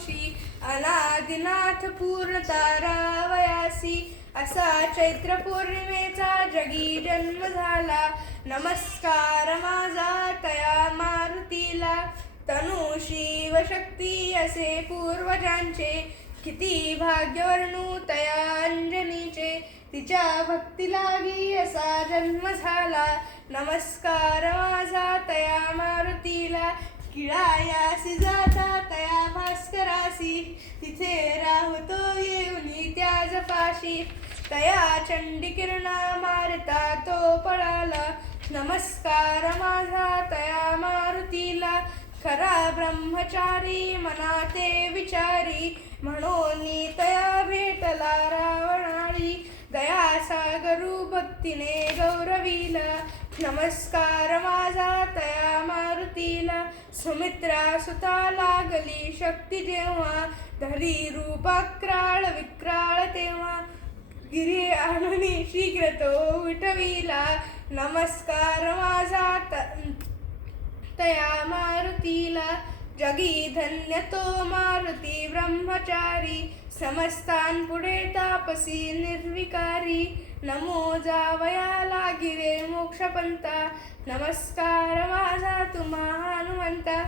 हौशी अनादिनाथ पूर्णतारावयासी असा चैत्र पौर्णिमेचा जगी जन्म झाला. नमस्कार माझा तया मारुतीला. तनु शिवशक्ती असे पूर्वजांचे किती भाग्य वर्णू तया अंजनीचे. तिच्या भक्ती लागी असा जन्म झाला. नमस्कार माझा तया मारुतीला. किळायासी जाता तया भास्करासी तिथे राहतो येऊनी त्या जपाशी. तया चंडी किरणा मारता तो पळाला. नमस्कार माझा तया मारुतीला. खरा ब्रह्मचारी मनाते विचारी म्हणून तया भेटला रावणाळी. दया सागरू भक्तीने गौरविला. नमस्कार माझा तया मारुतीला. सुमित्रा सुता लागली शक्ती जेव्हा धरी रूपाक्राळ विक्राळ तेव्हा. गिरी आणूनी शीघ्र तो विठविला. नमस्कार माझा तया मारुतीला. जगी धन्य तो मारुती ब्रह्मचारी समस्तांपुढे तापसी निर्विकारी. नमो जावया लागिरे मोक्षपंथा. नमस्कार माझा तुम्हा हनुमंता.